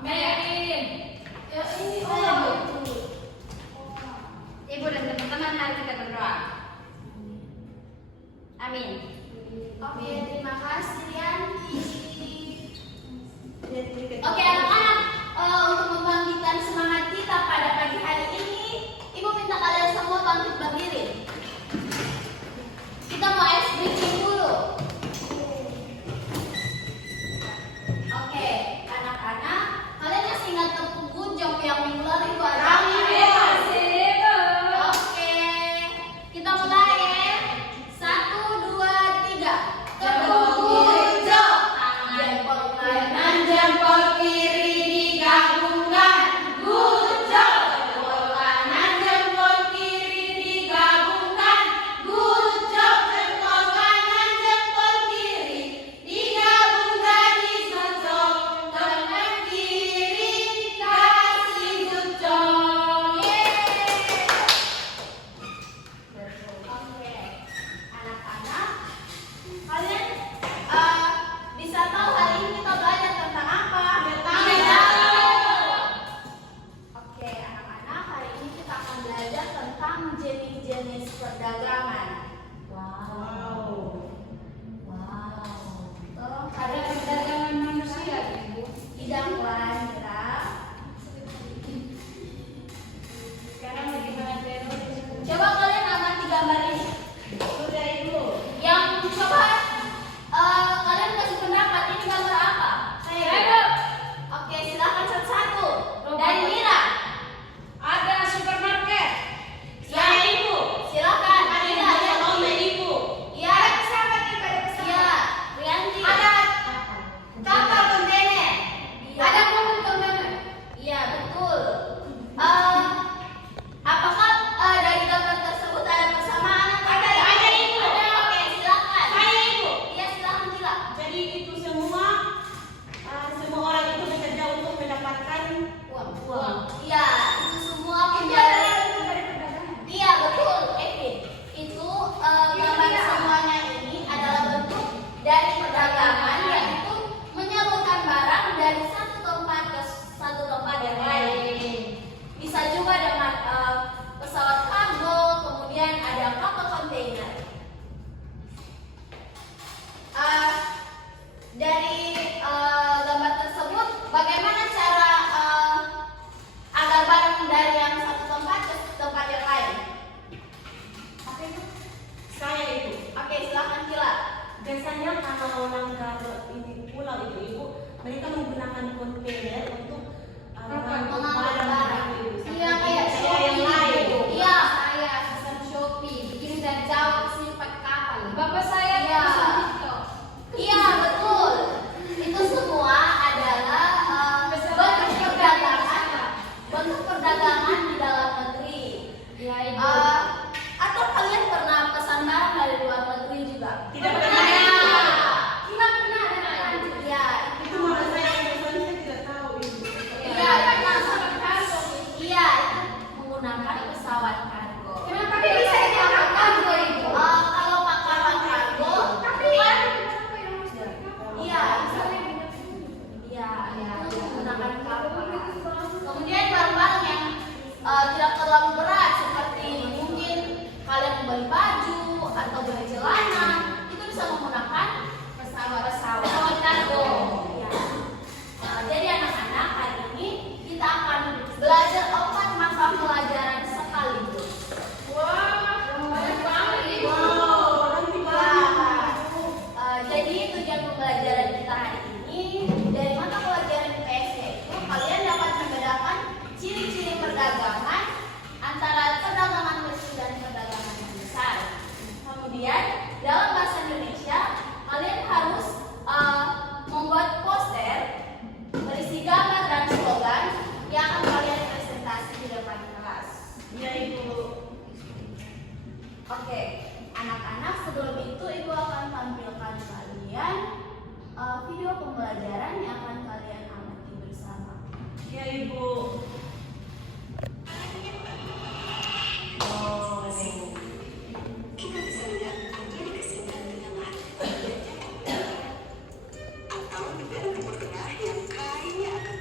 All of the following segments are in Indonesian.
Merin. Ya ini Ibu dan teman-teman mari kita berdoa. Amin. Oke, terima kasih Yanti. Oke anak-anak, untuk membangkitkan semangat kita pada pagi hari ini, Ibu minta kalian semua bangkit berdiri. Kita mau ice breathing dulu. Oke, anak-anak, kalian masih ingat tepung gujong yang minggu lalu Ibu ajarin? Oke, kita mulai ya. 1, 2, 3. Tepung gujong. Jempol kanan, jempol kiri digabungkan. Gujong. Jempol kanan, jempol kiri digabungkan. Gujong. Jempol kanan, jempol kiri digabungkan. Digojok. Tangan kiri kasih gujong. Oke, anak-anak, kalian bisa tahu hari ini kita belajar tentang apa? Oke, anak-anak, hari ini kita akan belajar tentang jenis-jenis perdagangan. Wow. Ada perdagangan manusia, Ibu? Tidak, Wan, Mira. Sekarang bagaimana teroris? Coba kalian amati gambar ini. Sudah Ibu. Yang coba kalian kasih pendapat, ini gambar apa? Saya. Oke, silakan satu-satu. Dari Mira. Ada supermarket. Ya, Saya Ibu. silakan. Ada Mira, yang Rianti. lomba Ibu. Iya. Ada pesawat Ibu, ada pesawat. Iya, Rianti. Ada kapal kontainer. Iya. Ada mobil kontainer. Iya, betul. Apakah dari gambar tersebut ada persamaan? Ada Ibu. Oke, silakan. Saya Ibu. Iya, silakan Mira. Jadi itu semua orang itu bekerja untuk mendapatkan uang. Iya, itu semua Itu penjualan. adalah bentuk dari perdagangan. Iya, betul, Evin. Itu gambar semuanya ini adalah bentuk dari perdagangan, yaitu menyalurkan barang dari satu tempat ke satu tempat yang lain. Bisa juga dengan pesawat kargo, kemudian ada kapal kontainer. Dari gambar tersebut, bagaimana cara agar barang dari yang satu tempat ke tempat yang lain? Apa itu? Saya Ibu. Oke, silakan Kila. Biasanya kalau langgar ini pulau itu Ibu, mereka menggunakan kontainer untuk Mengangkut barang. Iya, kayak saya yang lain. Iya, saya pesan Shopee, bikin dari jauh ke sini pakai kapal. Bapak saya Iya. pesan TikTok. Iya, betul. Itu semua adalah bentuk perdagangan, bentuk perdagangan di dalam negeri. Iya, Ibu. Atau kalian pernah pesan barang dari luar negeri juga? Tidak pernah. Tidak pernah ada. Iya, Itu malah saya yang pesan, saya tidak tahu Ibu. iya, iya, itu menggunakan pesawat kargo. Kenapa dia bisa diangkat kargo, Ibu? Kalau pakai kargo, iya, iya, itu menggunakan kapal. Kemudian barang-barang yang tidak terlalu berat, seperti mungkin kalian membeli baju atau beli celana, itu bisa menggunakan pesawat kargo. Ya. Jadi anak-anak, hari ini kita akan belajar 4 mata pelajaran sekaligus. Banyak banget, Ibu. Wow, nanti banget. Jadi tujuan pembelajaran kita hari ini dari mata pelajaran IPS itu kalian dapat membedakan ciri-ciri perdagangan antara perdagangan kecil dan perdagangan yang besar. Kemudian dalam bahasa Indonesia kalian harus membuat poster berisi gambar dan slogan yang akan kalian presentasi di depan kelas. Iya Ibu. Oke, anak-anak, sebelum itu Ibu akan tampilkan kalian video pembelajaran yang akan kalian amati bersama. Iya Ibu. Kita bisa lihat menjadi kesimpulan yang atau negara timur tengah yang kaya akan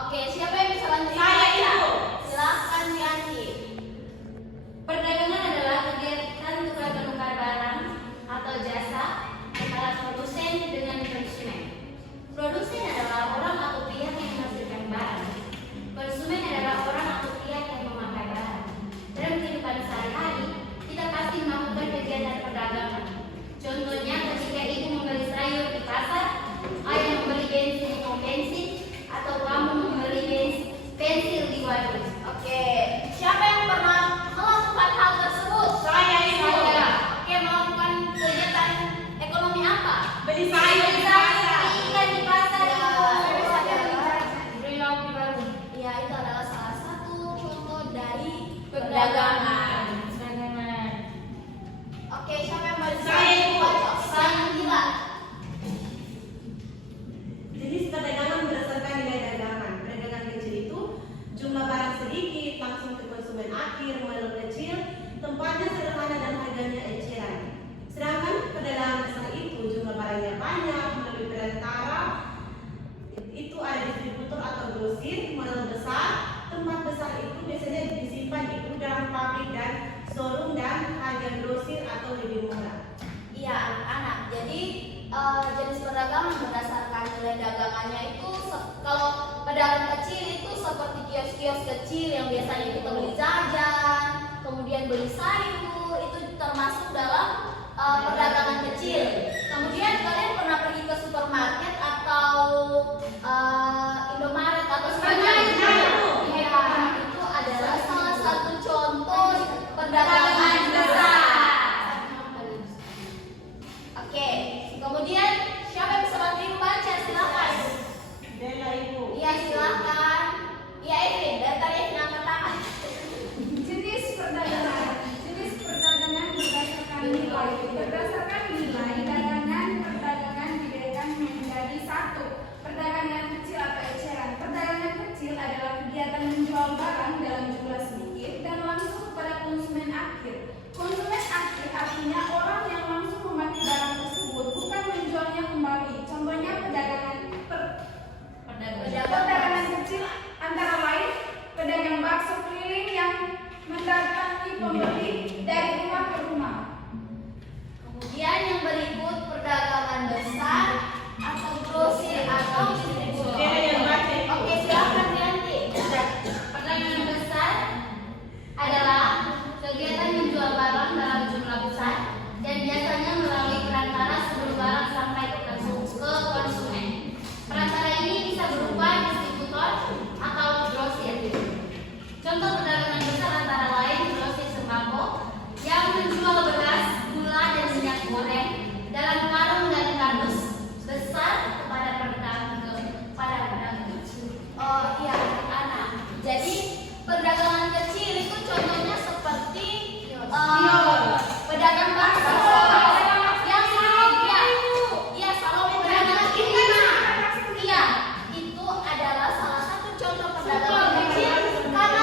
Oke, siapa yang bisa bantu Ibu Saya, baca? Ibu. Silakan Yanti. Perdagangan adalah kegiatan tukar-menukar barang atau jasa antara produsen dengan konsumen. Produsen adalah orang atau pihak yang menghasilkan barang. Konsumen adalah orang atau pihak yang memakai barang. Dalam kehidupan sehari-hari, kita pasti melakukan kegiatan perdagangan. Contohnya ketika ibu membeli sayur di pasar, ayah membeli bensin di pom bensin, atau kamu membeli pensil di warung. Oke, siapa yang pernah melakukan hal tersebut? Saya, Ibu. Saya. Oke, melakukan kegiatan ekonomi apa? Beli sayur di pasar. Ikan di pasar Ya, itu. itu adalah Beli lauk di warung. ya itu adalah salah satu contoh dari Perdagangan. perdagangan. Oke, siapa yang mau Saya, Ibu. baca? Saya Gila. Jenis perdagangan berdasarkan nilai dagangan. Perdagangan kecil itu jumlah barang sedikit langsung ke konsumen akhir, model kecil, tempatnya sederhana dan harganya eceran. Sedangkan perdagangan besar itu jumlah barangnya banyak, melalui perantara, itu ada distributor atau grosir. Model besar, tempat besar itu biasanya disimpan di gudang, pabrik dan showroom, dan harga grosir atau lebih murah. Iya, anak-anak. Jadi jenis perdagangan berdasarkan nilai dagangannya itu kalau pedagang kecil itu seperti kios-kios kecil yang biasanya kita beli jajan, kemudian beli sayur, itu termasuk dalam perdagangan kecil. Kemudian kalian pernah pergi ke supermarket atau Indomaret atau sebagainya? Iya, itu adalah salah satu contoh perdagangan besar. Oke, kemudian siapa yang bisa bantu Ibu baca? Silakan. Bella, Ibu. Iya, silakan. Iya, Evin, dari tadi Evin angkat tangan. Jenis perdagangan berdasarkan nilai. Berdasarkan nilai, perdagangan dibedakan menjadi satu. Perdagangan kecil atau eceran. Perdagangan kecil adalah kegiatan menjual barang dalam jumlah sedikit dan langsung kepada konsumen akhir. Konsumen akhir artinya orang yang langsung memakai barang tersebut, bukan menjualnya kembali. Contohnya perdagangan kecil antara lain pedagang bakso keliling yang mendatangi pembeli dari rumah ke rumah. Kemudian yang berikut perdagangan besar atau grosir atau distributor. Bella yang baca, Ibu. Oke, silakan Yanti. Perdagangan besar adalah kegiatan menjual barang dalam jumlah besar dan biasanya melalui perantara sebelum barang sampai ke konsumen. Perantara ini bisa berupa distributor atau grosir. Contoh perdagangan besar antara lain grosir sembako yang menjual beras, gula, dan minyak goreng dalam karung dan kardus besar kepada pedagang kecil. Oh iya, anak. Jadi perdagangan kecil itu contohnya seperti pedagang bakso. Yang iya, salon pedagang iya, itu adalah salah satu contoh perdagangan kecil karena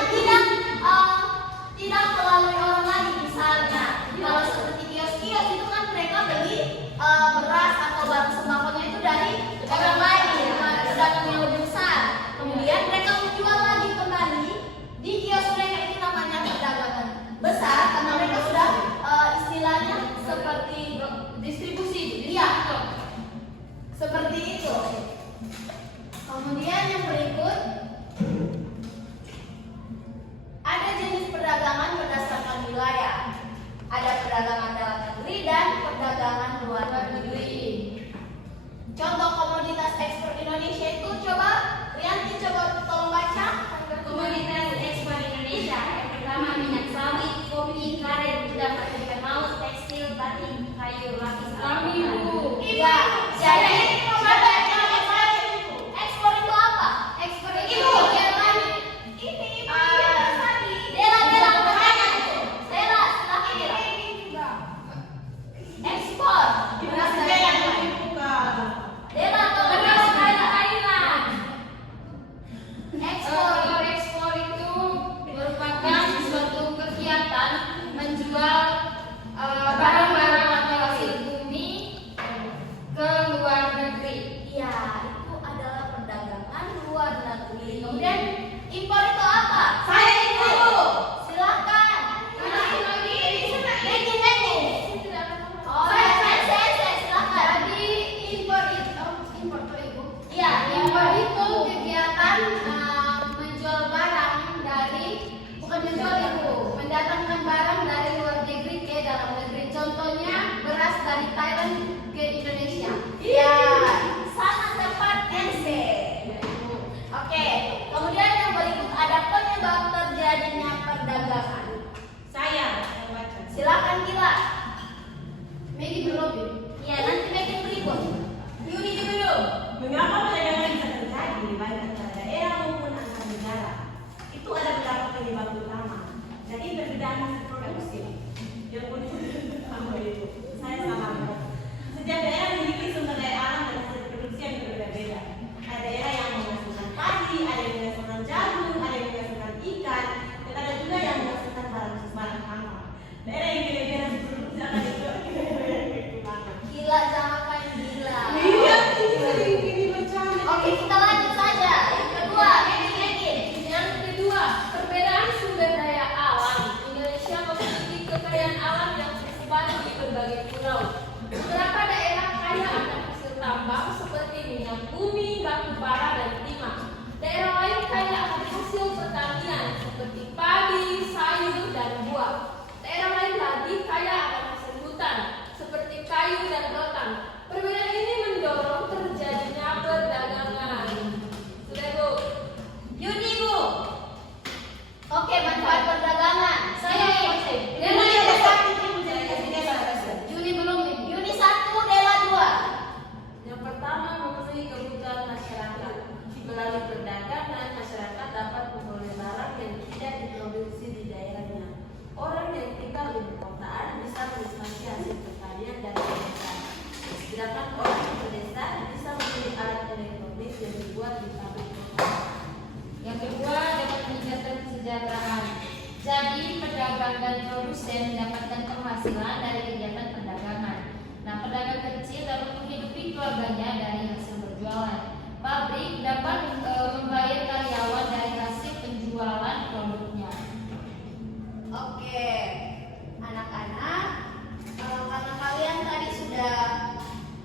tidak melalui orang lain. Misalnya, kalau seperti kios-kios itu kan mereka beli beras atau barang sembakonya itu dari orang lain, pedagang yang lebih besar. Kemudian mereka menjual lagi kembali di kios mereka, itu namanya perdagangan besar karena mereka sudah istilahnya seperti distribusi. Iya, seperti itu. Kemudian yang berikut ada jenis perdagangan berdasarkan wilayah. Ada perdagangan dalam negeri dan perdagangan luar negeri. Contoh komoditas ekspor Indonesia itu coba Rianti coba tolong baca. Komoditas ekspor Indonesia yang pertama minyak sawit, kopi, karet, udang, ikan laut, tekstil, batik, kayu, lapis, Ibu. Iya. Jadi siapa yang bilang ekspor itu apa? Ekspor itu yang lain. Ini tadi. Dela pertanyaan itu. Dela, silakan Dela. Ekspor. Beras dari Bella, Thailand. Ibu, Kak. Dela tolong beras dari Thailand. Ekspor itu merupakan suatu kegiatan menjual barang-barang atau hasil bumi belum. Ya, nanti bagian berikut. Yuni dulu. Mengapa perdagangan bisa terjadi baik antara daerah maupun antar negara? Itu ada beberapa penyebab utama. Jadi perbedaan hasil produksi yang utama itu saya sama. Setiap daerah memiliki sumber daya alam dan hasil produksi yang berbeda-beda. Ada daerah yang menghasilkan padi, ada yang menghasilkan jagung, ada yang menghasilkan ikan, dan ada juga yang menghasilkan barang tambang. Daerah yang kira-kira produksi akan itu daerah yang kekurangan. Gila, jangan main gila. Iya, ini macam. Oke, kita lanjut saja. Yang kedua, Megan. Yang kedua, perbedaan sumber daya alam. Indonesia memiliki kekayaan alam yang tersebar di berbagai pulau. Beberapa daerah kaya akan hasil tambang seperti minyak bumi, batu bara, dan timah. Daerah lain kaya akan hasil pertanian seperti padi, sayur, dan buah. Daerah lain lagi kaya akan hasil hutan seperti kayu dan rotan. Perbedaan ini mendorong terjadinya perdagangan. Sudah, Bu? Yuni, Bu. Oke, manfaat perdagangan. Saya Yosef. Yuni ada satu, Yuni belum. Yuni 1, Dela 2. Yang pertama, memenuhi kebutuhan masyarakat. Melalui perdagangan, masyarakat dapat memperoleh barang yang tidak diproduksi di daerahnya. Orang yang tinggal di perkotaan bisa menikmati hasil pertanian dan pedesaan. Sedangkan orang di pedesaan bisa membeli alat elektronik yang dibuat di pabrik kota. Yang kedua, dapat meningkatkan kesejahteraan. Jadi, pedagang dan produsen mendapatkan penghasilan dari kegiatan perdagangan. Nah, pedagang kecil dapat menghidupi keluarganya dari hasil berjualan. Pabrik dapat membayar karyawan dari hasil penjualan produknya. Oke, anak-anak, karena kalian tadi sudah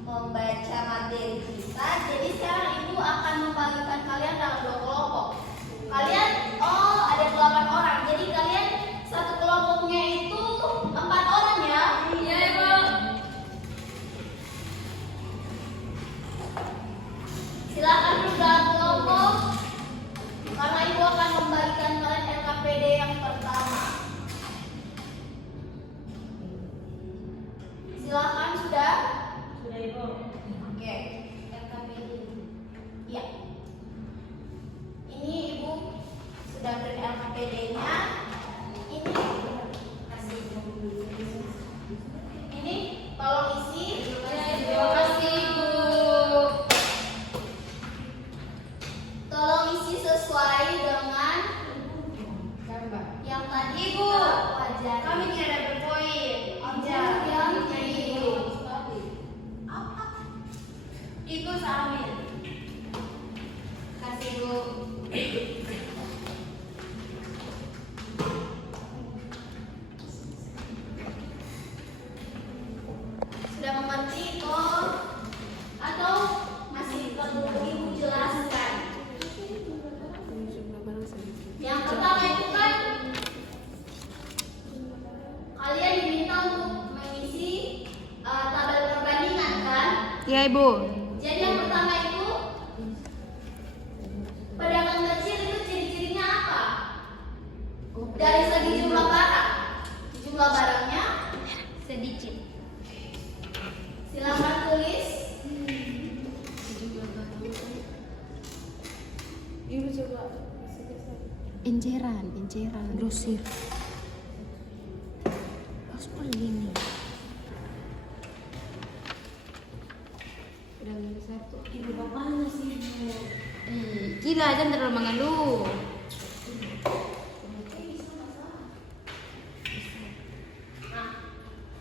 membaca materi kita, jadi sekarang Ibu akan membagikan kalian dalam 2 kelompok. Kalian, ada 8 orang, jadi kalian satu kelompoknya itu 4 orang ya? Iya, Ibu. Silakan duduk dalam kelompok, karena Ibu akan membagikan kalian LKPD yang pertama. Silakan sudah. Sudah, Ibu. Oke, LKPD. Ya. Ini Ibu sudah beri LKPD-nya. Ini tolong isi. Terima kasih, Bu. Tolong isi sesuai dengan yang tadi, Bu. Kami tidak ada berpoin. Yang ini. Itu Samir. Kasih, Bu. Sudah mengerti kok? Atau masih perlu Ibu jelaskan? Yang pertama itu kan kalian diminta untuk mengisi tabel perbandingan kan? Iya, Ibu. Jadi yang pertama itu pedagang kecil itu ciri-cirinya apa? Dari segi jumlah barang. Jumlah barangnya Sedikit. silakan tulis. Enceran, grosir. Pas gini. Udah satu. Ibu bapaknya sih, Ibu. Gila aja terlalu mengeluh. Nah,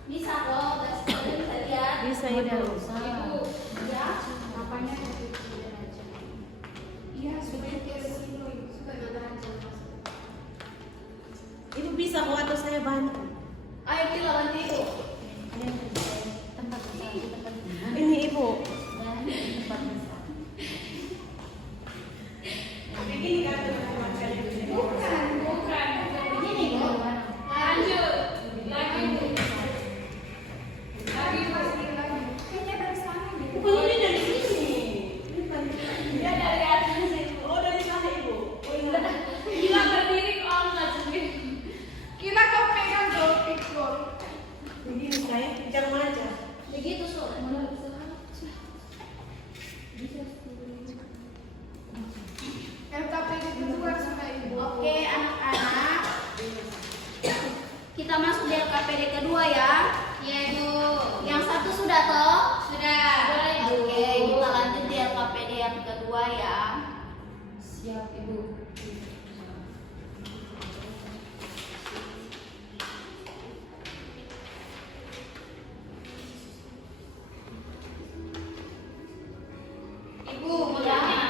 bisa kok, guys. Kalian bisa lihat. Bisa, Ibu. Ibu, ya. Apanya aja. Iya, supaya Ibu bisa kok atau saya bantu? Ayo kita bantu Ibu. Ini Ibu. Begini kan teman-teman kalian. bukan. Ini Bu. Lanjut. Lagi, Bu. Lagi lagi. Kayaknya dari sana deh. Bukan ini dari sini. Dia dari atas sih. Oh, dari sana, Ibu. Oh, iya. Gila berdiri kok nggak sendiri. Kita kok pegang gold pick gold. Begini Sudah toh? Sudah. Oke, kita lanjut di LKPD yang kedua ya. Siap, Ibu. Ibu, mau Ya. tanya.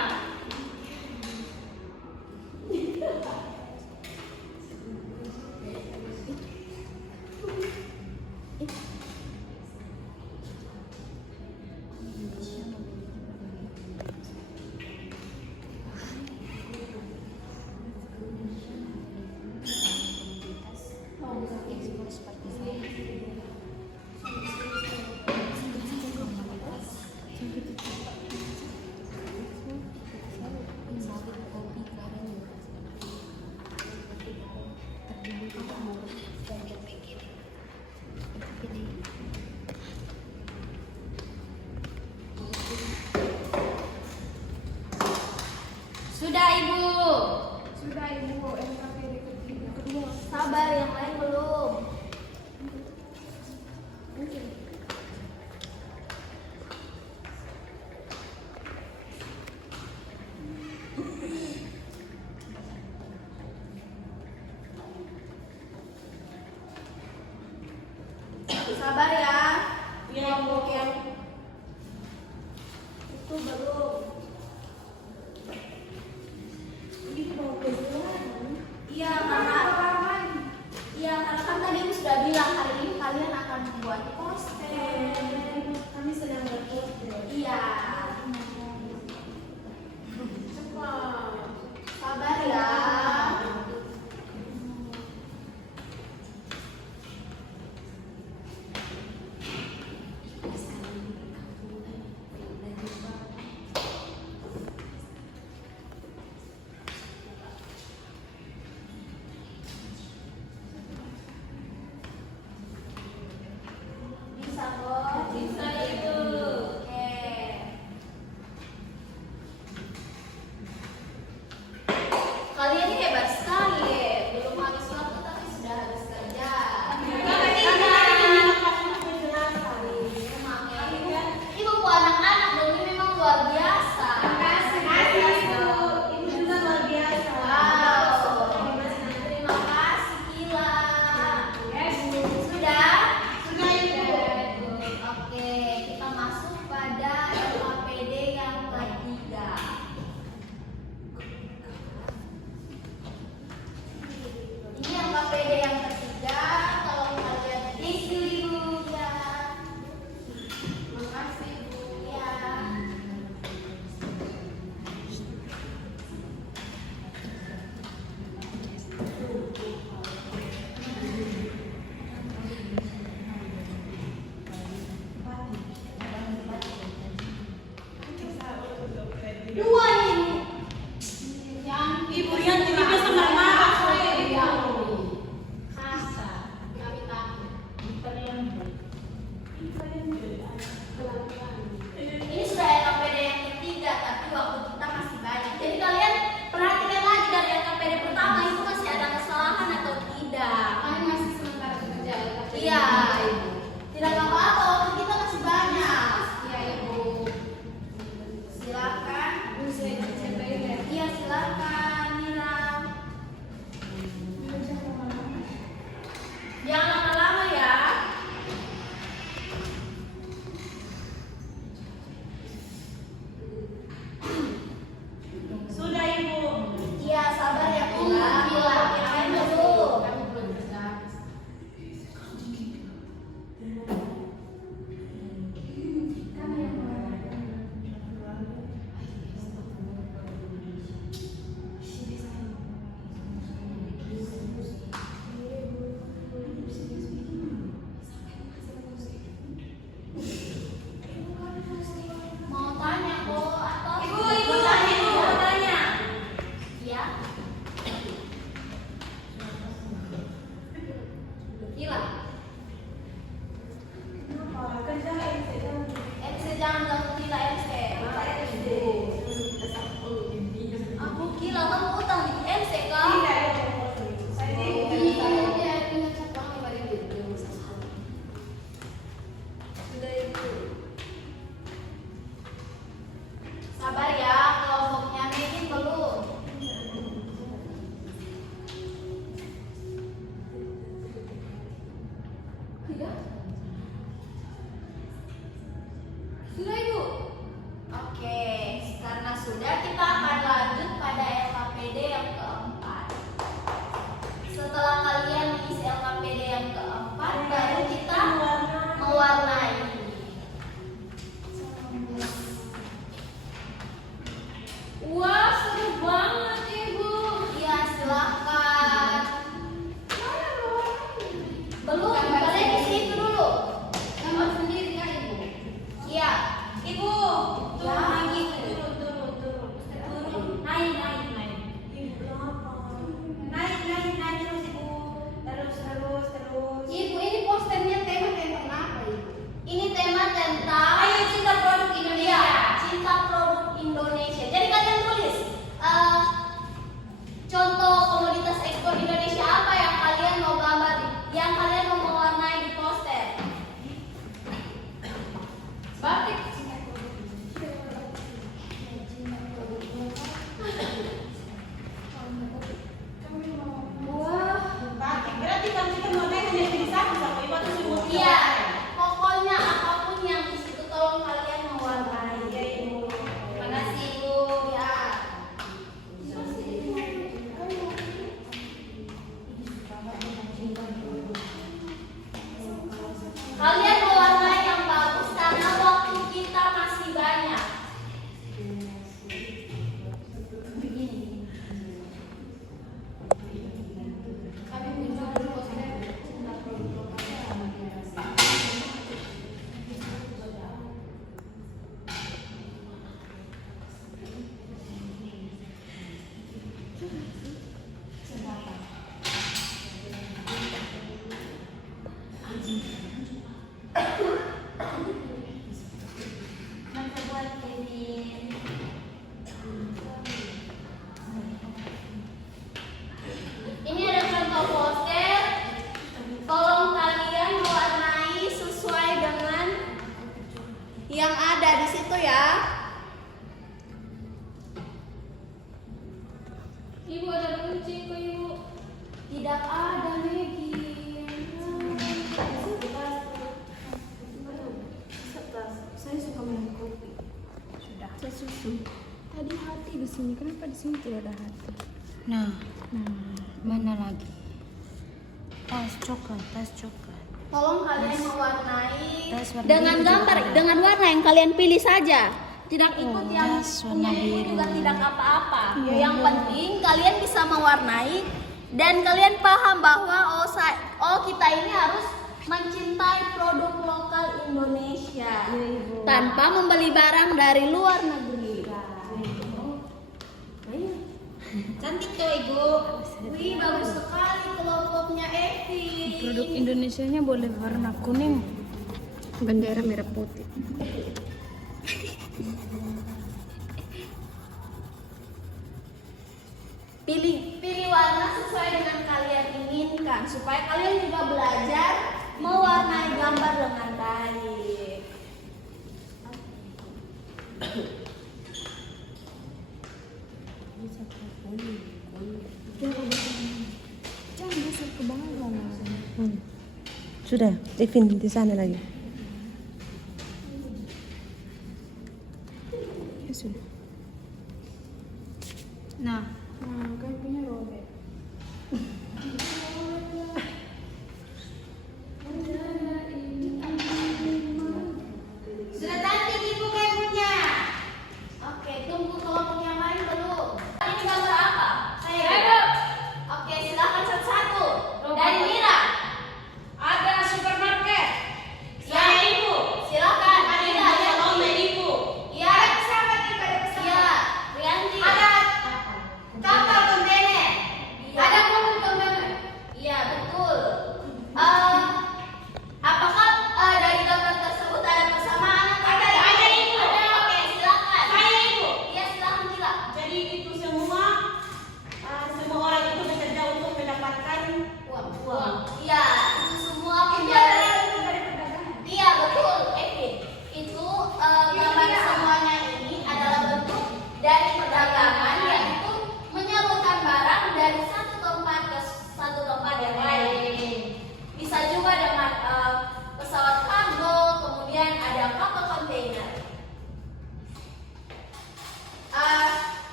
Sudah, Ibu. Sudah Ibu, LKPD kedua. Sabar, yang lain belum. Sabar ya. Yang Itu belum. Iya, karena kan tadi aku sudah bilang hari ini kalian akan membuat poster. kami sedang berposter. Iya. Cepat. Sabar ya. Bisa kok. Bisa, Ibu. Oke. Kalian ini hebat sekali. Belum habis waktu tapi sudah habis kerja. Memang ya. Ibu buat anak-anak dong, ini memang luar biasa. Ibu juga luar biasa. Wow. Terima kasih Kila. Sudah? Sudah, Ibu. Oke, kita masuk pada LKPD yang ketiga. Ini LKPD yang ketiga. Kalau kalian thank you Ibu ya. Makasih Bu ya. Dua ini. Yang Ibu Rian tidak bisa marah-marah. Ini sudah LKPD yang ketiga, tapi waktu kita masih banyak. Jadi kalian perhatikan lagi dari LKPD pertama itu masih ada kesalahan atau tidak. Kami masih sementara bekerja. Iya, Ibu. Tidak apa-apa, waktu kita masih banyak. Iya, Ibu. Silakan. Ibu saya dicintai ya. Iya, silakan Mira. Jangan lama-lama ya. Sudah, Ibu. Iya, sabar ya Mira. Yang lain belum. Kami belum kerja. Mau tanya kok atau Ibu, tanya, Ibu, mau tanya. Iya. Gila. Kenapa? Kerja MC jangan ganggu Gila MC. Aku gila kamu utang di MC kak. Iya, punya cabang yang paling gede. Sudah Ibu. Tidak ada Maggie. Saya suka minum kopi. Sudah. Saya susu. Tadi hati di sini. Kenapa di sini tidak ada hati? Nah, mana lagi? Tas coklat. Tolong kalian mewarnai Tas warna dengan biru gambar, juga ada. dengan warna yang kalian pilih saja. Tidak ikut yang tas warna punya ibu biru. juga tidak apa-apa. Iya, Yang iya. penting kalian bisa mewarnai dan kalian paham bahwa kita ini harus mencintai produk lokal Indonesia tanpa membeli barang dari luar negeri. Cantik tuh Ibu. Wih, bagus sekali kelompoknya Evi. Produk Indonesianya boleh warna kuning. Bendera merah putih. Pilih warna sesuai dengan kalian inginkan supaya kalian juga belajar mewarnai gambar dengan baik. Jangan geser ke bawah. Sudah, Evin di sana lagi. Ya sudah. Nah, Kayak punya robek. Sudah cantik Ibu kayaknya. Oke, tunggu kelompok yang lain belum. Ini gambar apa? Saya. Oke, silakan satu-satu. Dari Mira. Ada supermarket. Ya, Ibu. Silakan. Mira, ya, Ibu. Iya. Iya. Rianti. Ada kapal kontainer. Iya. Ada mobil kontainer. Iya, betul. Apakah dari gambar tersebut ada persamaan? Ada, Ibu. Ada. Oke, silakan. Saya, Ibu. Iya, silakan Mira. Jadi itu semua orang itu bekerja untuk mendapatkan Uang. Iya, itu semua punya. Iya, betul, Evin. Itu gambar semuanya ini adalah bentuk dari perdagangan, yaitu menyalurkan barang dari satu tempat ke satu tempat yang lain. Bisa juga dengan pesawat kargo, kemudian ada kapal kontainer.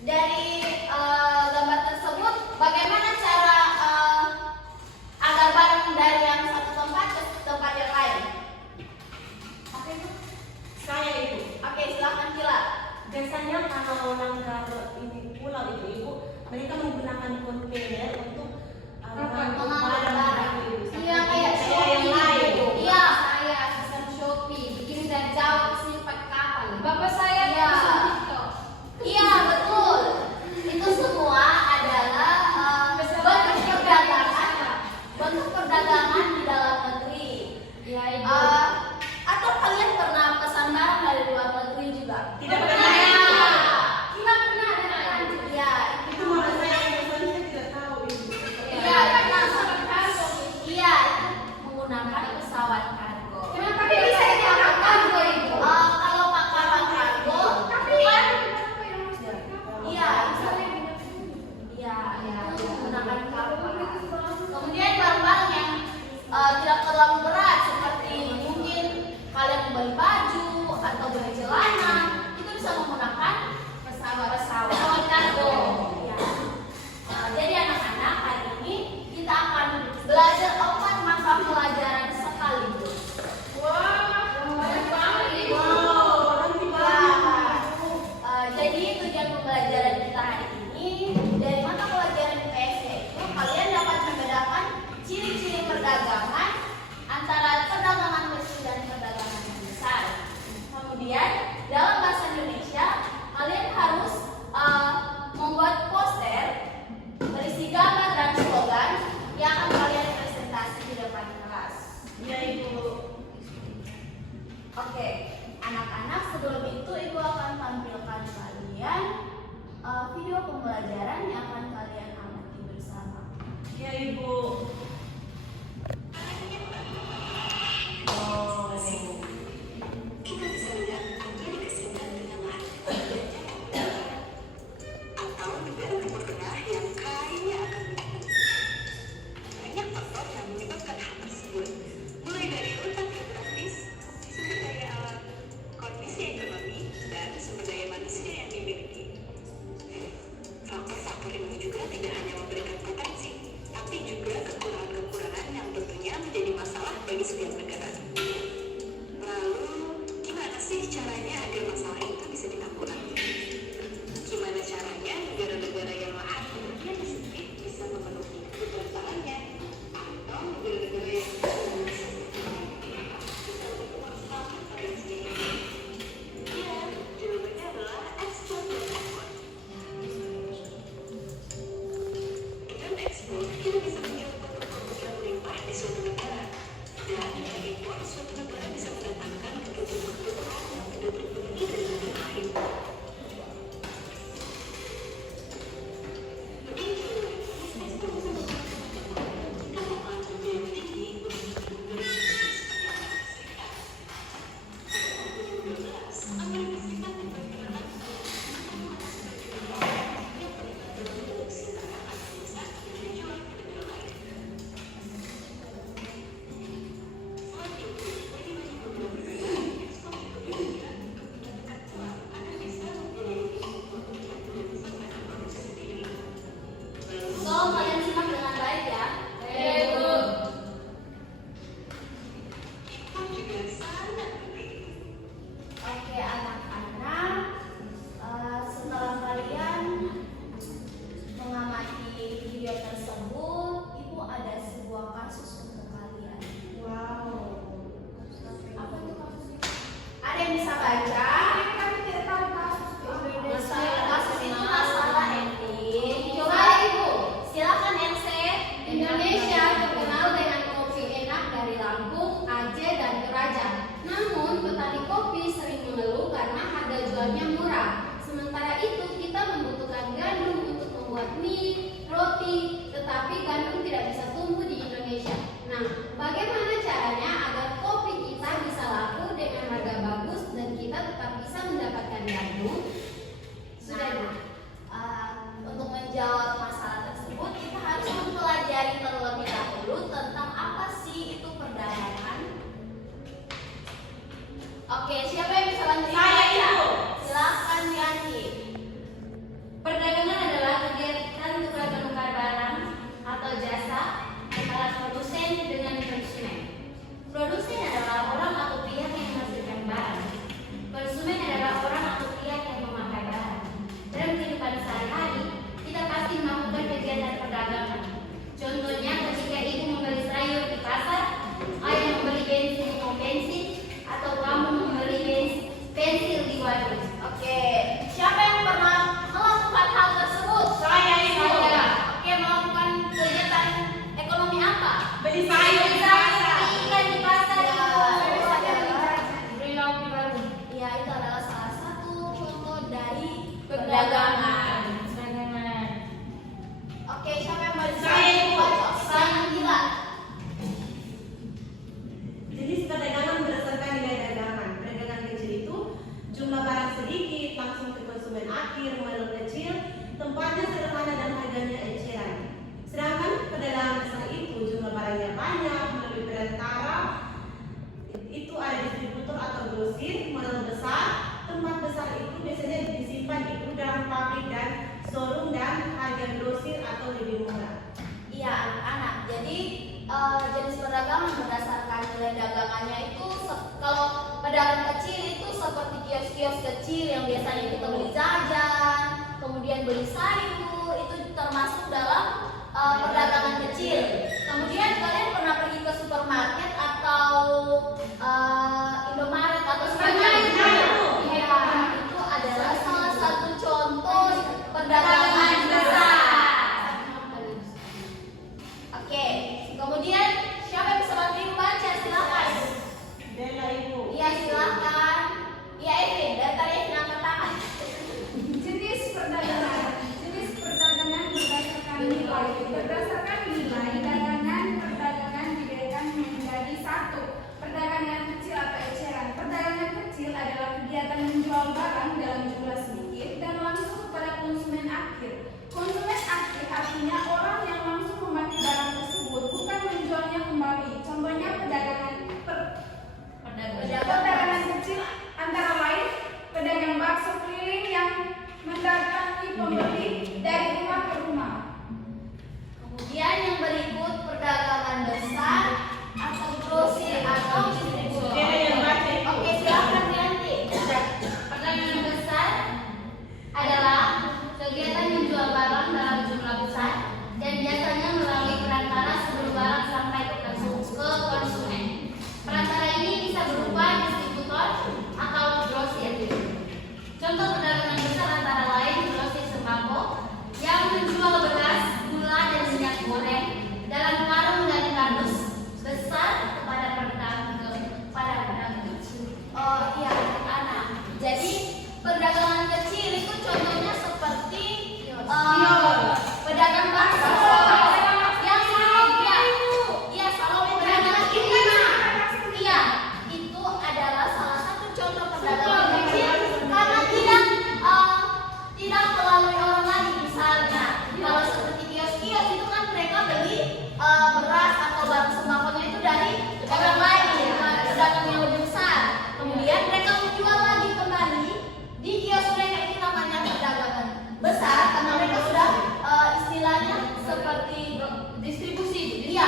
Dari gambar tersebut, bagaimana cara agar barang dari yang satu tempat ke tempat yang lain? Oke, Bu. saya itu. Oke, silakan Kila. Biasanya kalau langgar ini pulau itu Ibu, mereka menggunakan kontainer untuk Mengangkut barang. barang itu. iya kayak Saya yang lain. Iya. Saya pesan Shopee, bikin dari jauh ke sini pakai kapal. Bapak saya Iya. pesan TikTok. Iya, betul. Itu semua adalah bentuk perdagangan di dalam negeri. Iya Ibu. Atau kalian pernah pesan barang dari luar negeri juga? Tidak pernah. Tidak pernah. Iya, Itu malah saya yang pesan, saya tidak tahu Ibu. iya, pernah. Iya, itu menggunakan pesawat kargo. Kenapa dia bisa diangkat kargo itu? Kalau pakai kargo, iya, itu menggunakan kapal. Kemudian barang-barang yang tidak terlalu berat seperti mungkin kalian membeli baju atau beli celana, itu bisa menggunakan pesawat kargo. Ya. Jadi anak-anak, hari ini kita akan belajar 4 mata pelajaran sekaligus. Jadi tujuan pembelajaran kita hari ini dari mata pelajaran IPS itu kalian dapat membedakan ciri-ciri perdagangan antara perdagangan kecil dan perdagangan yang besar. Kemudian dalam bahasa Indonesia kalian harus membuat poster berisi gambar dan slogan yang akan kalian presentasi di depan kelas. Iya Ibu. Oke, anak-anak, sebelum itu Ibu akan tampilkan kalian video pembelajaran yang akan kalian amati bersama. Iya Ibu. Kita bisa melihat menjadi keseimbangan dengan atau negara timur tengah yang kaya akan minyak. saja. Kami tidak tahu kasus. Kasus itu masalah etik. Coba Ibu, silakan NC. Indonesia terkenal dengan kopi enak dari Lampung, Aceh, dan Toraja. Namun, petani kopi sering mengeluh karena harga jualnya murah. Sementara itu, kita membutuhkan gandum untuk membuat mie, roti, tetapi gandum tidak bisa tumbuh di Indonesia. Nah, bagaimana caranya agar kopi kita bisa laku dengan harga bagus dan kita tetap bisa mendapatkan gandum? Untuk menjawab masalah tersebut, kita harus mempelajari terlebih dahulu tentang apa sih itu perdagangan. Oke, siapa yang bisa bantu? Saya, Ibu. Silakan Yanti. Perdagangan adalah kegiatan tukar-menukar barang atau jasa antara produsen dengan konsumen. Produsen adalah orang atau pihak yang menghasilkan barang. Konsumen adalah orang atau pihak yang memakai barang. Dalam kehidupan sehari-hari, kita pasti melakukan kegiatan perdagangan. Contohnya ketika ibu membeli sayur di pasar, ayah membeli bensin di pom bensin, atau kamu membeli pensil di warung. Oke, siapa yang pernah melakukan hal tersebut? Saya, Ibu. Oke, melakukan kegiatan ekonomi apa? Beli sayur di pasar. Ikan di pasar Ya, itu itu ada adalah beli lauk di warung. Ya, itu adalah salah satu contoh dari perdagangan. Oke, siapa yang mau Saya, Ibu. Saya gila. Jenis perdagangan berdasarkan nilai dagangan. Perdagangan kecil itu jumlah barang sedikit, langsung ke konsumen akhir, model kecil, tempatnya sederhana dan harganya eceran. Sedangkan perdagangan besar itu jumlah barangnya banyak, melalui perantara, itu ada distributor atau grosir. Model besar, tempat besar itu biasanya disimpan di gudang, pabrik, dan showroom, dan harga grosir atau lebih murah. Iya, anak-anak. Jadi jenis perdagangan berdasarkan nilai dagangannya itu kalau pedagang kecil itu seperti kios-kios kecil yang biasanya kita beli jajan, kemudian beli sayur, itu termasuk dalam perdagangan kecil. Kemudian kalian pernah pergi ke supermarket atau Indomaret atau sebagainya? Iya, itu adalah salah satu contoh perdagangan besar. Oke, kemudian siapa yang bisa bantu Ibu baca? Silakan. Bella, Ibu. Iya, silakan. Iya, Evin, dari tadi Evin angkat tangan. Jenis perdagangan berdasarkan nilai. Berdasarkan nilai, perdagangan dibedakan menjadi satu. Perdagangan kecil atau eceran. Perdagangan kecil adalah kegiatan menjual barang dalam jumlah sedikit dan langsung kepada konsumen akhir. Konsumen akhir artinya orang yang langsung memakai barang tersebut, bukan menjualnya kembali. Contohnya perdagangan kecil antara lain pedagang bakso keliling yang mendatangi pembeli dari rumah ke rumah. Kemudian yang berikut perdagangan besar atau grosir atau distributor. Bella yang baca, Ibu. Oke, silakan Yanti. Perdagangan besar adalah kegiatan menjual barang dalam jumlah besar dan biasanya melalui perantara sebelum barang sampai ke konsumen. Perantara ini bisa berupa distributor atau grosir. Contoh perdagangan besar antara lain grosir sembako yang menjual beras, gula, dan minyak goreng dalam karung dan kardus besar kepada pedagang kecil. Oh iya, anak-anak. Jadi perdagangan kecil itu contohnya seperti pedagang bakso. Yang iya, kalau pedagang ini, iya, itu adalah salah satu contoh perdagangan kecil karena tidak melalui orang lain. Misalnya, kalau seperti kios-kios itu kan mereka beli beras atau barang sembakonya itu dari orang lain, pedagang yang lebih besar. Kemudian mereka menjual lagi kembali di kios mereka. Ini namanya perdagangan besar karena mereka sudah istilahnya seperti Distribusi. iya,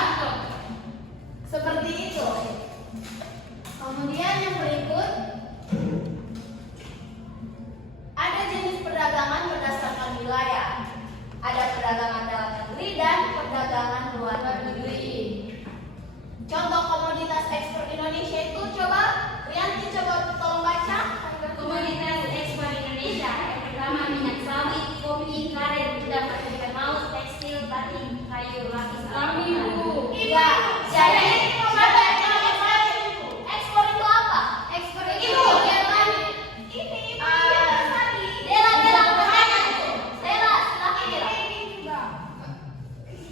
seperti itu. Kemudian yang berikut ada jenis perdagangan berdasarkan wilayah. Ada perdagangan dalam negeri dan perdagangan luar negeri. Contoh komoditas ekspor Indonesia itu coba Rianti coba tolong baca. Jadi siapa yang bilang ekspor itu? Ekspor itu apa? Ekspor itu kegiatan ini tadi. Dela pertanyaan itu. Dela silakan Dela.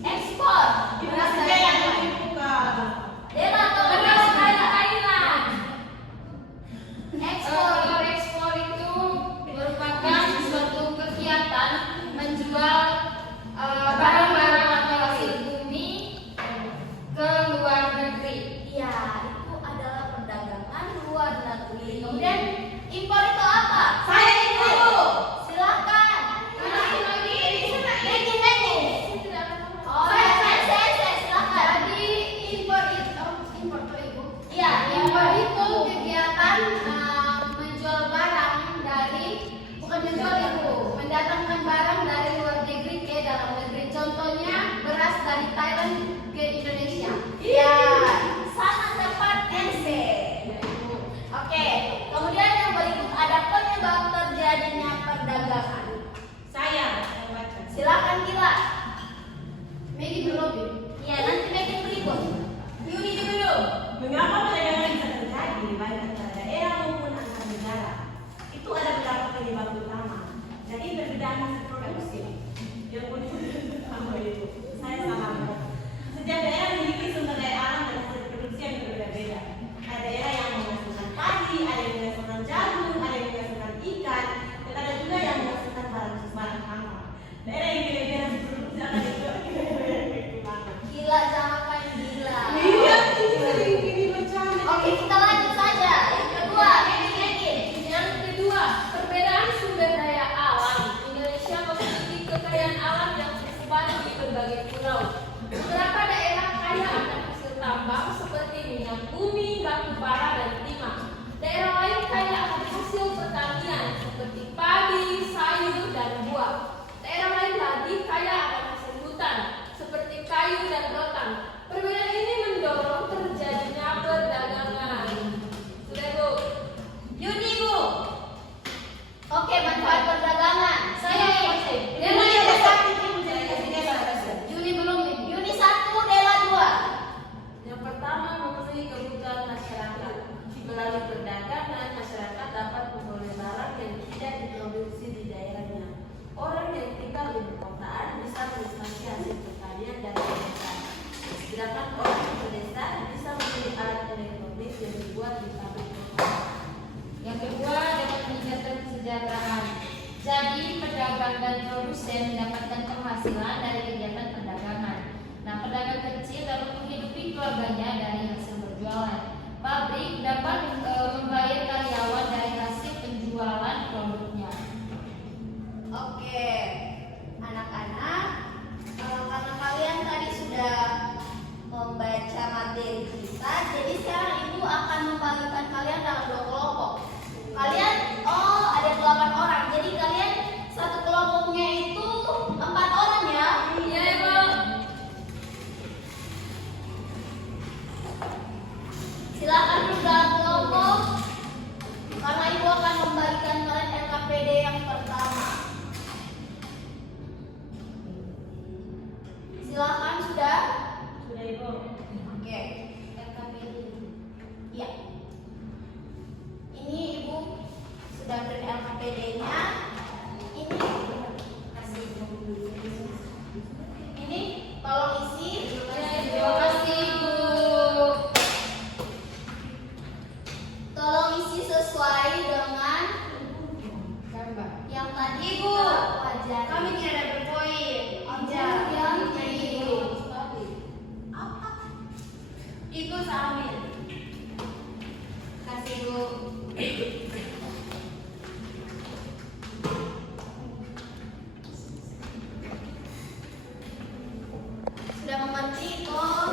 Ekspor beras dari Thailand. Dela atau beras dari Thailand. Ekspor itu merupakan suatu kegiatan menjual barang-barang atau hasil bumi ke luar negeri. Iya, itu adalah perdagangan luar negeri. Kemudian impor itu apa? Saya itu. Silakan. Maggie. Oh, saya silakan. Jadi impor tuh Ibu. Iya, Impor itu kegiatan menjual barang dari bukan menjual Ibu, mendatangkan barang dari luar negeri ke dalam negeri. Contohnya beras dari Thailand ke Indonesia. Iya, sangat tepat NC. Oke, kemudian yang berikut ada penyebab terjadinya perdagangan. Saya yang baca. Silakan Gila. Maggie belum. Iya, nanti Maggie berikut. Yuni dulu. Mengapa perdagangan bisa terjadi baik antara daerah maupun antar negara? Itu ada beberapa penyebab utama. Jadi perbedaan hasil produksi. Yang utama itu. Saya salah. Setiap daerah memiliki sumber daya alam dan hasil produksi yang berbeda-beda. Ada daerah yang menghasilkan padi, ada yang menghasilkan jagung, ada yang menghasilkan ikan, dan ada juga yang menghasilkan barang tambang. Daerah yang kira-kira hasil produksi akan juga daerah yang kekurangan. Gila, jangan main gila. Iya, ini sering gini bercanda. Oke, kita lanjut saja. Yang kedua, Maggie. Yang kedua, perbedaan sumber daya alam. Indonesia memiliki kekayaan alam yang tersebar di berbagai pulau. Beberapa daerah kaya akan hasil tambang seperti minyak bumi, batu bara, dan timah. Daerah lain kaya akan hasil pertanian seperti padi, sayur, dan buah. Daerah lain lagi kaya akan hasil hutan seperti kayu dan rotan. Perbedaan ini mendorong terjadinya perdagangan. Sudah Bu. Yuni, Bu. Oke, manfaat perdagangan. Saya masih. Yuni ada satu, Juni belum nih. Yuni 1, Dela 2. Yang pertama, memenuhi kebutuhan masyarakat. Melalui perdagangan, masyarakat dapat memperoleh barang yang tidak diproduksi di daerahnya. Orang yang tinggal di perkotaan bisa menikmati hasil pertanian dan pedesaan. Sedangkan orang di pedesaan bisa membeli alat elektronik yang dibuat di pabrik perkotaan. Yang kedua, dapat meningkatkan kesejahteraan. Jadi, pedagang dan produsen mendapatkan penghasilan dari kegiatan perdagangan. Nah, pedagang kecil dapat menghidupi keluarganya dari hasil berjualan. Pabrik dapat membayar karyawan dari hasil penjualan produknya. Oke, anak-anak, karena kalian tadi sudah membaca materi kita, jadi sekarang Ibu akan membagikan kalian dalam 2 kelompok. Kalian, ada 8 orang, jadi kalian satu kelompoknya itu 4 orang ya. Iya, Ibu. Silakan duduk dalam kelompok, karena Ibu akan membagikan kalian LKPD yang pertama. Silakan sudah. Sudah Ibu. Oke, LKPD. Iya. Ini Ibu sudah beri LKPD-nya. Ini tolong isi. Terima kasih, Ibu. Tolong isi sesuai dengan Gambar. yang tadi Ibu. Kami tidak ada berpoin. Yang tadi Ibu. Ibu Samil. Kasih Bu. Sudah mengerti kok?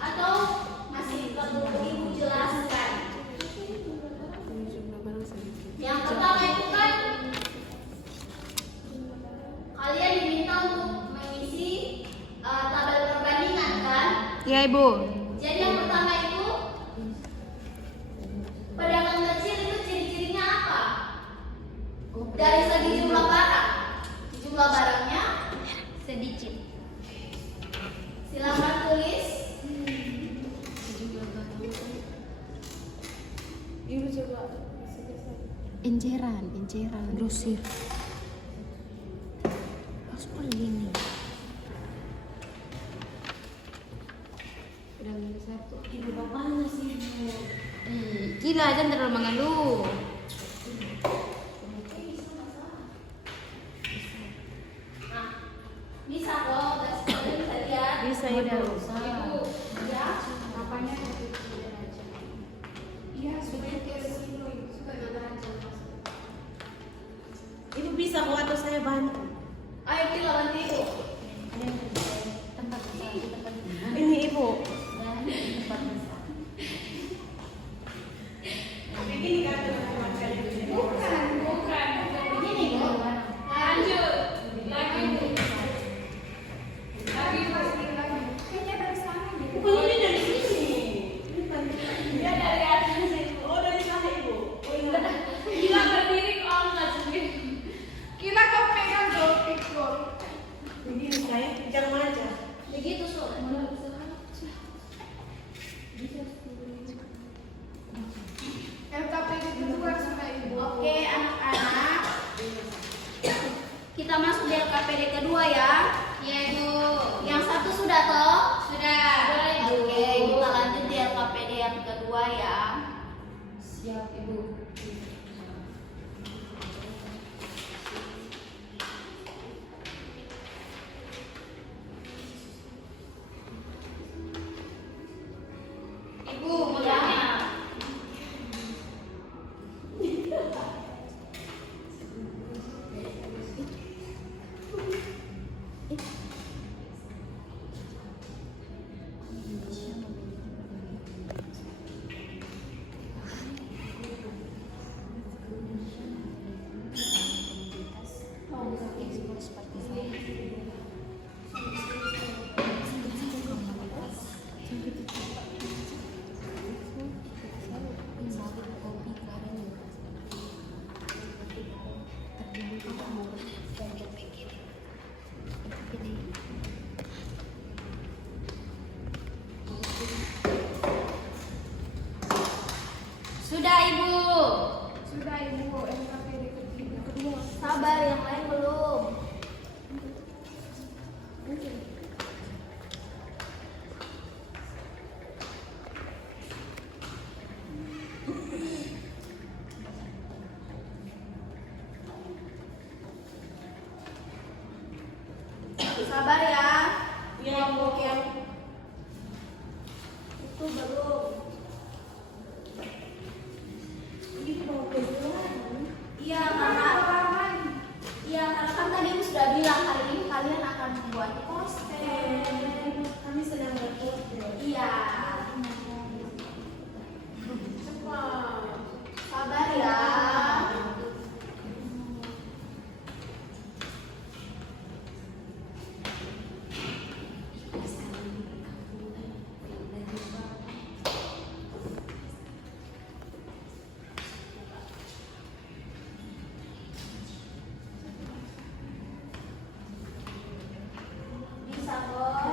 Atau masih perlu Ibu jelaskan? Yang pertama itu kan kalian diminta untuk mengisi tabel perbandingan kan? Iya Ibu. Jadi yang pertama itu pedagang kecil itu ciri-cirinya apa? Dari segi jumlah barang. Jumlah barangnya Sedikit. silakan tulis. Enceran, grosir. Harus begini. Udah ambil satu. Ibu bapaknya sih ibu. Gila aja terlalu mengeluh. Bisa kok, guys. Kalian bisa lihat. Bisa ibu. Ibu, ya, apanya kecil aja. Iya, sudah ke sini, sudah aja. Ibu bisa kok atau saya bantu? Ayo kita bantu ibu. Ini ibu. Begini kan teman-teman kalian. Bukan. Begini bu. Lanjut. Lagi, Bu. Lagi, lagi. Kayaknya dari sana gitu. Bukan ini dari sini. Ini kan. Dia dari atas. Oh dari sana ibu. Oh iya. Gila berdiri kok nggak sendiri. Kita kau pegang dong, pikul. Begini saya jangan aja. Begitu so. LKPD kedua sama ibu. Oke anak-anak. Kita masuk di LKPD kedua ya. Iya, Ibu. Yang satu sudah toh? Sudah. Oke, kita lanjut di LKPD yang kedua ya. Siap, Ibu. Ibu, mau tanya. Sudah, Ibu. Sudah ibu, LKPD kedua. Sabar, yang lain belum. Sabar ya. Ya ibu. Itu belum. Ini mau keluar. Iya karena kan tadi Ibu sudah bilang hari ini kalian akan membuat poster. Kami sedang berfoto. Iya. Sabar ya. Bisa kok.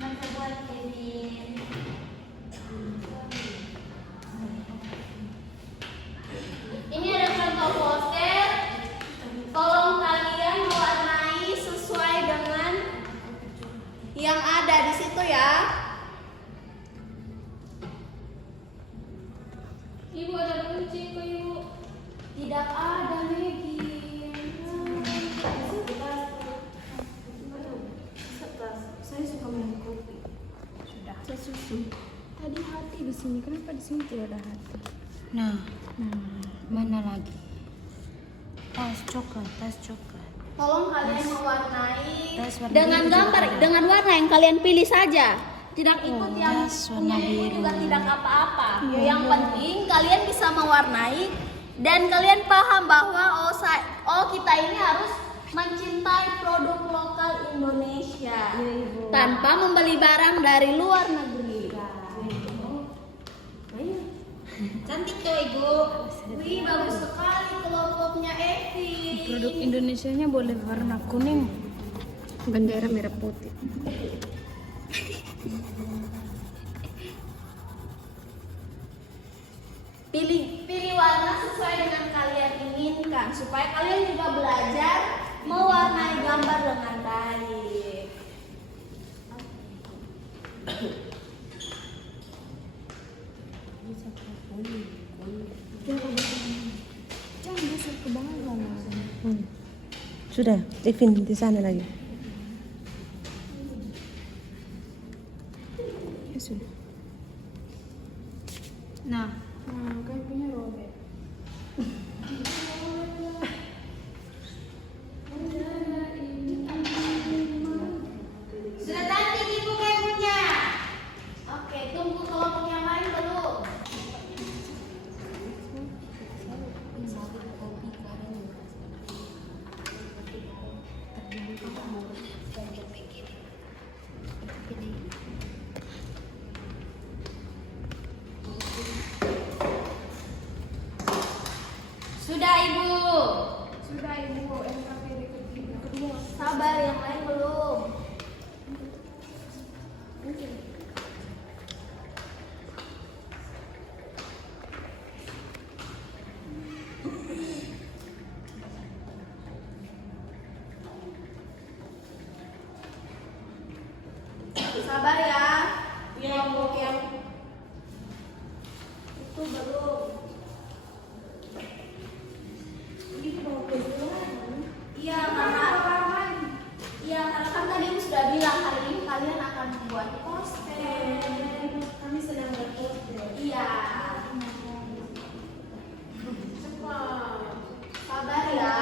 Maka buat Kevin. Ini ada contoh poster. Tolong kalian mewarnai sesuai dengan Yang ada di situ ya. Ibu ada kunci kok Ibu. Tidak ada Maggie. Saya suka minum kopi. Sudah. Saya susu. Tadi hati di sini. Kenapa di sini tidak ada hati? Nah, mana lagi? Tas coklat. Tolong kalian mewarnai Tas warna dengan biru gambar, juga ada. dengan warna yang kalian pilih saja. Tidak ikut yang tas warna punya ibu biru. juga tidak apa-apa. Yang penting kalian bisa mewarnai dan kalian paham bahwa kita ini harus mencintai produk lokal Indonesia tanpa membeli barang dari luar negeri. Cantik tuh Ibu. Wih, bagus sekali kelompoknya Evi. Produk Indonesianya boleh warna kuning. Bendera merah putih. Pilih warna sesuai dengan kalian inginkan supaya kalian juga belajar mewarnai gambar dengan baik. Jangan besar ke bawah. Sudah, Evin di sana lagi. Ya sudah. Nah, Kayak punya robek. Sudah cantik ibu kayunya. Oke, tunggu kelompok yang lain belum. Sudah Ibu. Sudah Ibu, NKPD kedua. Sabar, yang lain belum. Sabar ya. Kelompok yang itu belum. Iya karena kan tadi Ibu sudah bilang hari ini kalian akan membuat poster. Kami sedang berposter. Iya. Sabar ya.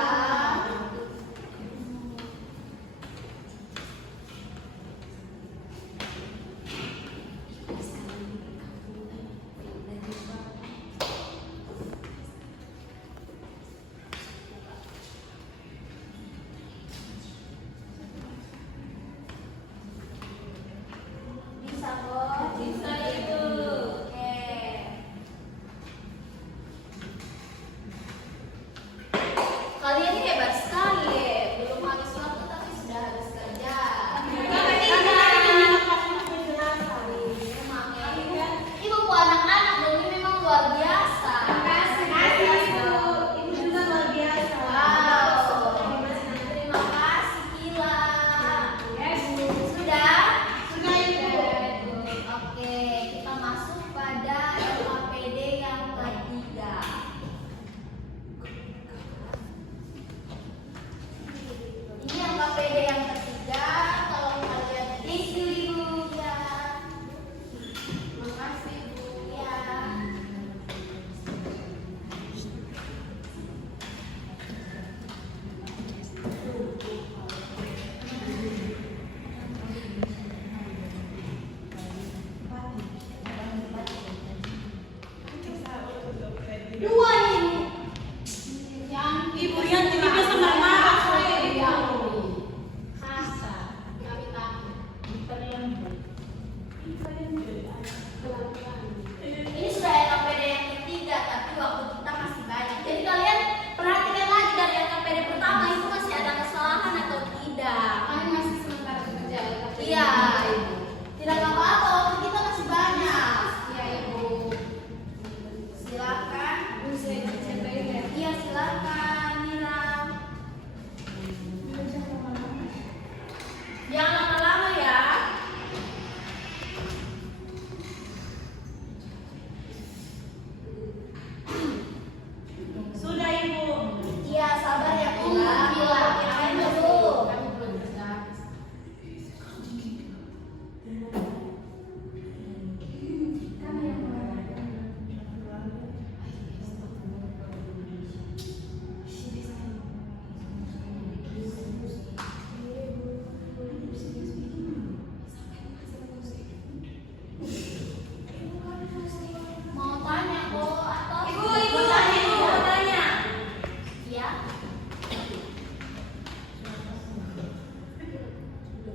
Bisa kok. Bisa Ibu. Oke. silakan. Iya, silakan, Mira. Jangan lama-lama ya. Sudah Ibu. Iya, sabar ya, Mira. Kirain dulu. Mau tanya kok atau Ibu tanya. Iya.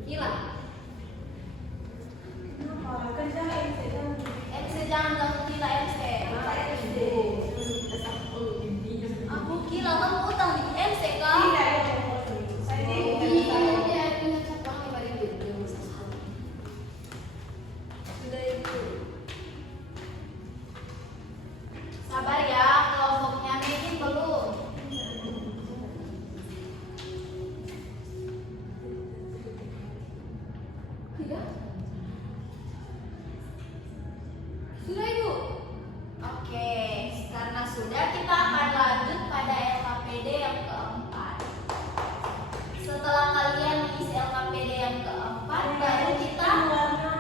Gila. MC jangan ganggu kita MC. Aku gila kamu utang di MC kak. Iya, punya cabang yang paling gede. Sudah Ibu. Sabar ya, kelompoknya Megin belum. Tidak. Sudah Ibu. Oke, karena sudah kita akan lanjut pada LKPD yang keempat. Setelah kalian mengisi LKPD yang keempat, baru kita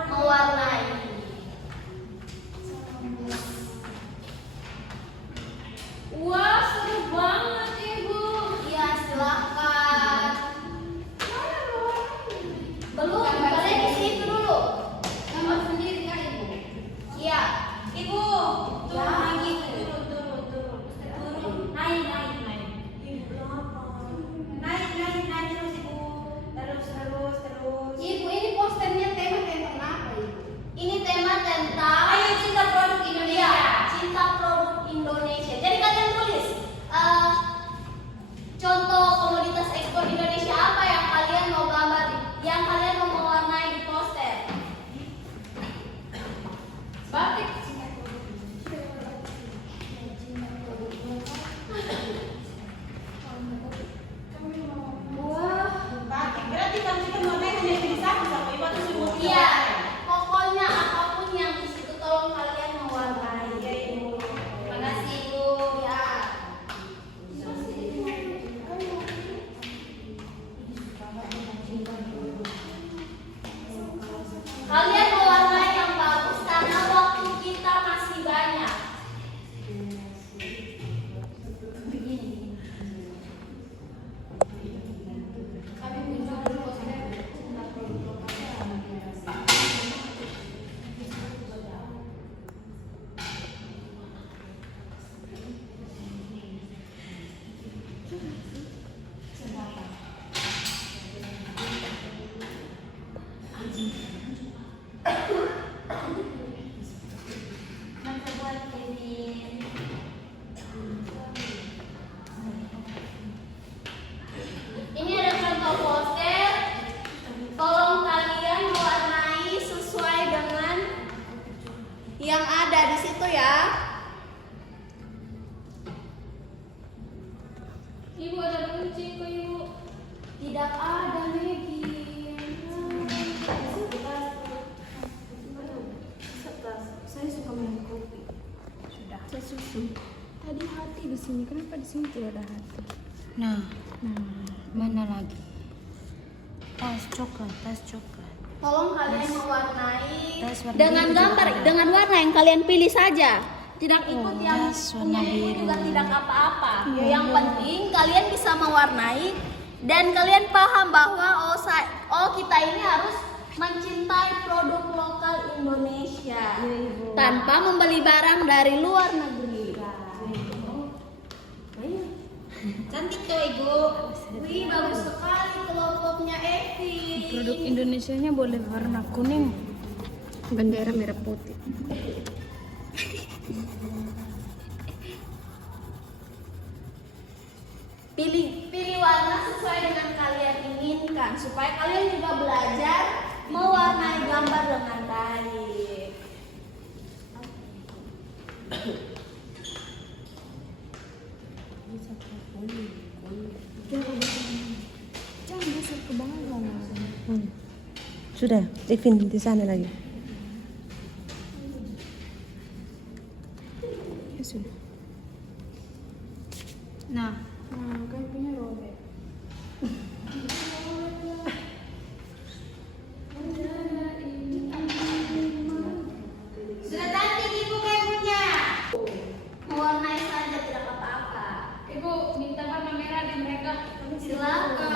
mewarnai. Wah, seru banget Ibu. Iya, silakan. Belum, kalian isi itu dulu. Gambar sendiri kan Ibu? Iya. Ibu, turun Ya. lagi, turun. Naik. Naik terus Ibu. Terus. Ibu, ini posternya tema apa Ibu? Ini tema tentang Ayo cinta produk Indonesia. Iya, cinta produk Indonesia. Jadi kalian tulis contoh komoditas ekspor Indonesia apa yang kalian mau gambar, yang kalian mau mewarnai di poster. Batik. Wah, Batik. Berarti kalau kita mau naik hanya pilih satu sama Ibu atau semua tiga iya. warna? Pokoknya apapun yang di situ tolong kalian mewarnai. Iya Ibu. Makasih Ibu. Ya. Kalian mewarnai yang bagus karena waktu kita masih banyak. Kami muncul dulu posternya cinta produk lokal. Nanti buat Kevin. Ini ada contoh poster. Tolong kalian mewarnai sesuai dengan yang ada di situ ya. Ibu ada kunci kok Ibu. Tidak ada Maggie. Saya suka minum kopi. Sudah. Saya susu. Tadi hati di sini. Kenapa di sini tidak ada hati? Nah, Nah, mana lagi? Tas coklat. Tolong kalian mewarnai Tas warna dengan biru gambar, juga ada. dengan warna yang kalian pilih saja. Tidak ikut yang tas warna punya ibu juga biru. tidak apa-apa. Yang penting kalian bisa mewarnai dan kalian paham bahwa kita ini harus mencintai produk lokal Indonesia tanpa membeli barang dari luar negeri. Cantik tuh Ibu. Wih, bagus sekali kelompoknya Evi. produk Indonesianya boleh warna kuning. Bendera merah putih. Pilih warna sesuai dengan kalian inginkan supaya kalian juga belajar mewarnai gambar dengan baik. Sudah, Evin di sana lagi. Ya sudah. Nah, Nah, kan punya robek. Sudah cantik ibu kemunya. Mewarnai saja tidak apa-apa. Ibu minta warna merah di mereka. Silakan.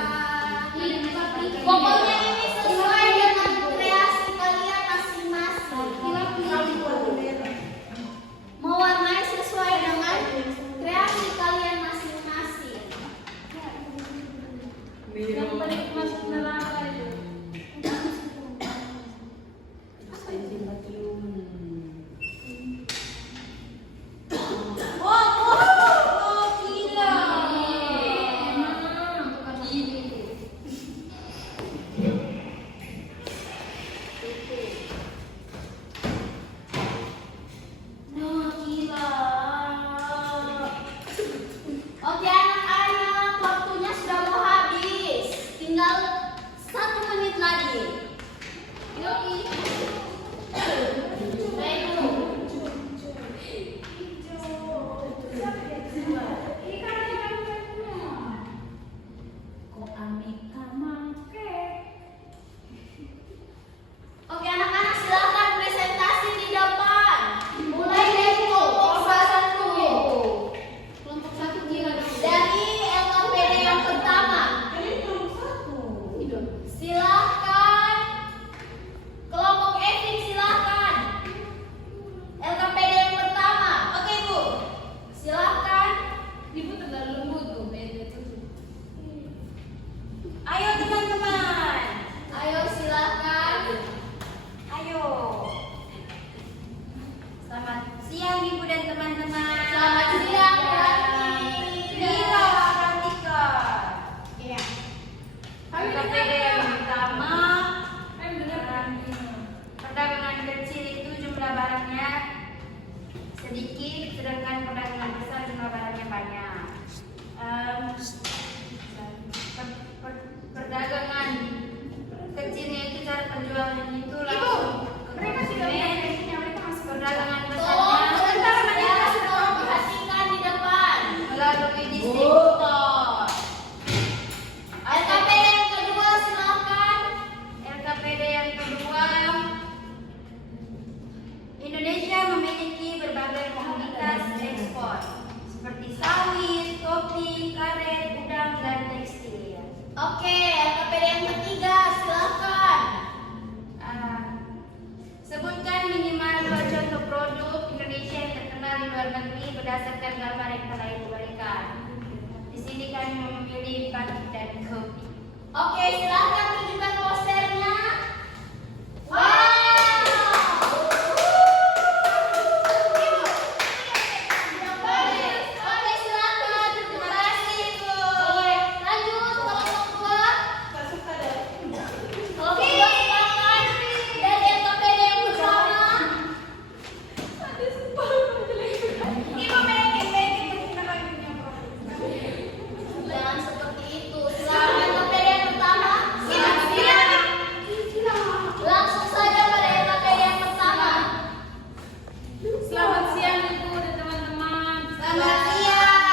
Pokoknya ini sesuai dengan kreasi kalian masing-masing. Mewarnai sesuai dengan kreasi kalian masing-masing. Yang paling masuk neraka itu. Nah, gila. Oke anak-anak, waktunya sudah mau habis. Tinggal 1 menit lagi. Yuk. Baik dulu. Ini kan ada gambarnya. Kok Amika make? Oke anak-anak, silakan presentasi di depan. Mulai dari kelompok 1. Kelompok 1 gila dong. Dari LKPD yang pertama. Silakan. Kelompok Evin silakan. LKPD yang pertama. Oke Bu. Silakan. Ibu terlalu lembut tuh, beda tuh. ayo teman-teman. Ayo silakan. Ayo. Selamat siang Ibu dan teman-teman. Selamat siang, Mira Rantika. Iya. LKPD yang pertama, Ayo bener. perdagangan kecil itu jumlah barangnya sedikit, sedangkan perdagangan besar jumlah barangnya banyak. Perdagangan kecilnya itu cara penjualan itu langsung ke Mereka sudah konsumen. punya mereka masih Perdagangan Tolong besarnya perhatikan di depan. melalui distributor. LKPD yang kedua silakan. LKPD yang kedua, Indonesia memiliki berbagai komoditas ekspor seperti sawit, kopi, karet, udang, dan tekstil. Oke, LKPD yang ketiga silakan. Sebutkan minimal 2 contoh produk Indonesia yang terkenal di luar negeri berdasarkan gambar yang telah Ibu berikan. Di sini kami memilih batik dan kopi. Oke, silakan tunjukkan posternya. Oke, silakan. Terima kasih, Bu. Lanjut, kelompok 2. Kelompok 2 silakan. Dari LKPD yang pertama. Jangan seperti itu. Silakan LKPD yang pertama. Langsung saja pada LKPD yang pertama. Selamat siang Ibu dan teman-teman. Selamat siang.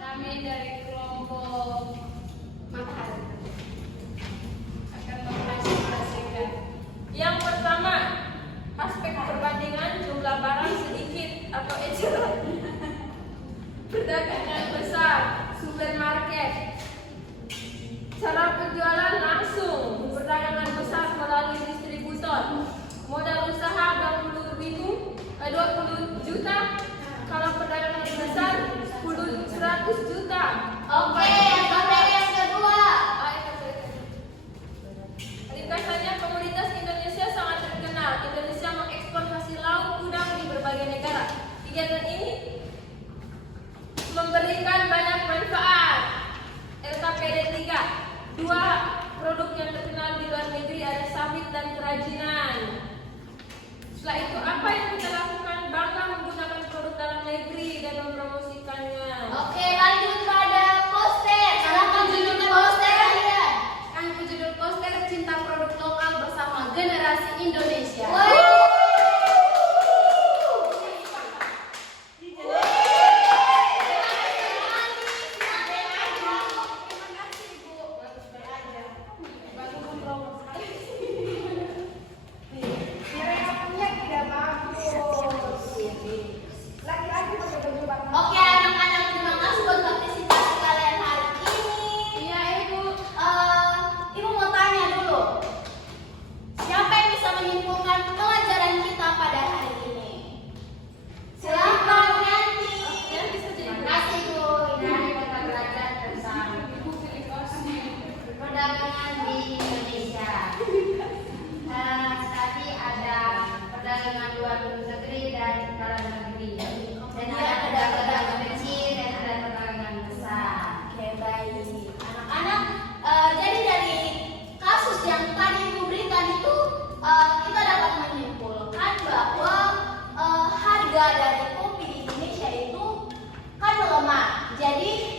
Kami dari kelompok Matahari akan mempresentasikan. Yang pertama, aspek perbandingan jumlah barang sedikit atau eceran. Perdagangan besar, supermarket. Cara penjualan langsung, perdagangan besar melalui distributor. Modal usaha 20 juta. Kalau perdagangan besar 100 juta. Oke, LKPD yang kedua. Ringkasannya, komoditas Indonesia sangat terkenal. Indonesia mengekspor hasil laut udang di berbagai negara. Kegiatan ini memberikan banyak manfaat. LKPD 3. 2 produk yang terkenal di luar negeri ada sawit dan kerajinan. Setelah itu apa yang kita lakukan? Bangga menggunakan produk dalam negeri dan mempromosikannya. Oke, lanjut pada poster. Silakan tunjukkan poster kalian. Judul poster cinta produk lokal Jadi